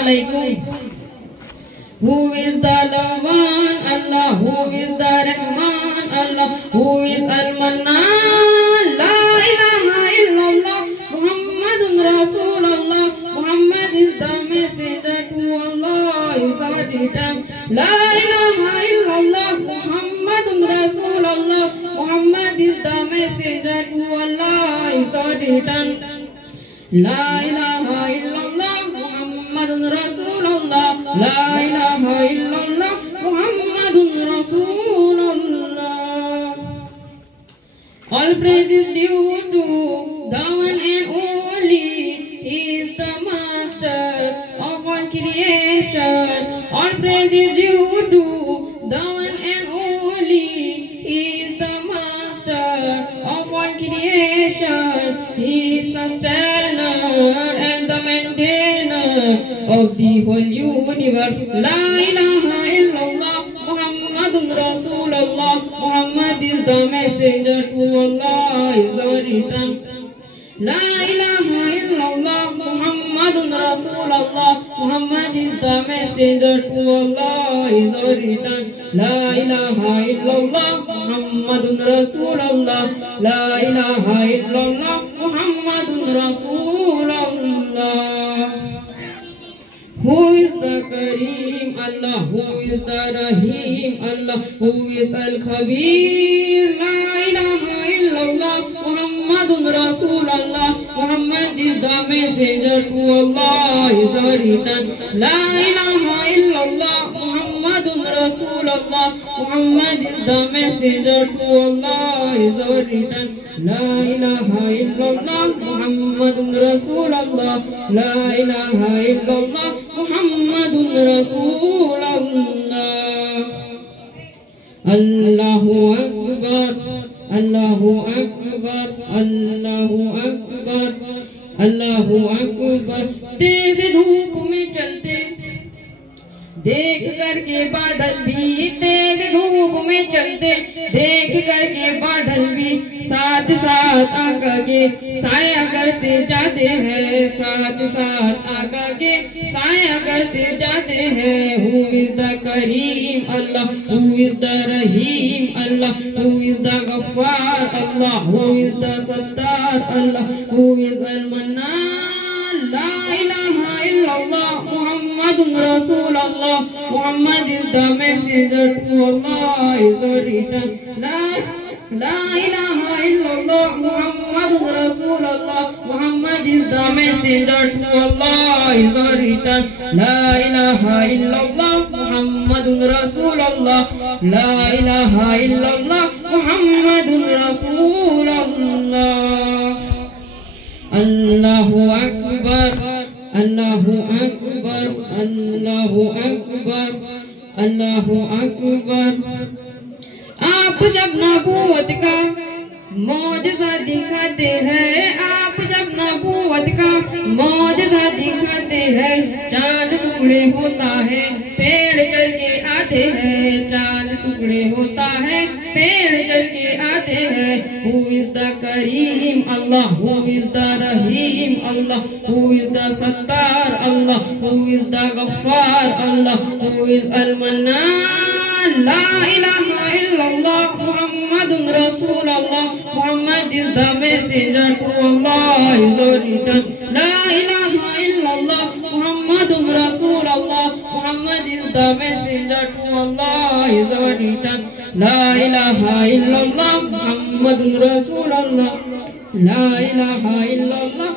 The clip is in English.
alaikum. Who is the Lawan? Allah. Who is the Rahman? Allah. Who is Al-Mannan? La ilaha illallah. Muhammadun Rasulullah. Muhammad is the messenger to Allah is the return. La ilaha illallah. Muhammadun Rasulullah. Muhammad is the messenger to Allah is the return. La ilaha illallah. Muhammadun Rasulullah. La ilaha illallah. Muhammadun Rasulullah. All praise is due to the one and only. He is the master of all creation. All praise is due to the one and only. He is the master of all creation. He is sustainer and the maintainer of the whole universe. La ilaha illallah. Muhammadun Rasulullah. Muhammad is the messenger to Allah is our return. La ilaha illallah. Muhammadun Rasulullah. Muhammad is the messenger to Allah is our return. La ilaha illallah. Muhammadun Rasulullah. La ilaha illallah. Muhammadun Rasulullah. Who is the Kareem? Allah. Who is the Rahim? Allah. Who is Al-Khabir? La ilaha illallah. Muhammadun Rasulullah. Muhammad is the messenger to Allah is our return. La ilaha illallah. Muhammadun Rasulullah. Muhammad is the messenger to Allah is our return. La ilaha illallah. Muhammadun Rasulullah. La ilaha illallah. Muhammadun Rasulullah. Allahu Akbar. Allahu Akbar. Allahu Akbar. Allahu Akbar. तेज धूप में चलते देख करके बादल भी, तेज धूप में चलते देख करके बादल भी साथ साथ आका के साया करते जाते हैं, साथ साथ आका के साया करते जाते हैं. Who is the Kareem? Allah. Who is the Rahim? Allah. Who is the Ghaffar? Allah. Who is the Sattar? Allah. Who is Al-Mannan? La ilaha illallah. Muhammadun Rasulullah. Muhammad is the messenger to Allah is the return. La ilaha illallah. Muhammadun Rasulullah. Muhammad is the messenger to Allah is the return. La ilaha illallah. Muhammadun Rasulullah. La ilaha illallah. Muhammadun Rasulullah. Allahu Akbar. Allahu Akbar. Allahu Akbar. Allahu Akbar. आप जब नबूवत का मौजज़ा दिखाते हैं, आप जब नबूवत का मौजज़ा दिखाते हैं, चांद टुकड़े होता है पेड़ चल के आते हैं, चांद टुकड़े होता है पेड़ चल के आते हैं. Who is the Kareem? Allah. Who is the Rahim? Allah. Who is the Sattar? Allah. Who is the Ghaffar? Allah. Who is Al-Mannan? La ilaha illallah. Muhammadun Rasulullah. Muhammad is the messenger to Allah is the return. La ilaha illallah. Muhammadun Rasulullah. Muhammad is the messenger to Allah is the return. La ilaha illallah. Muhammadun Rasulullah. La ilaha illallah.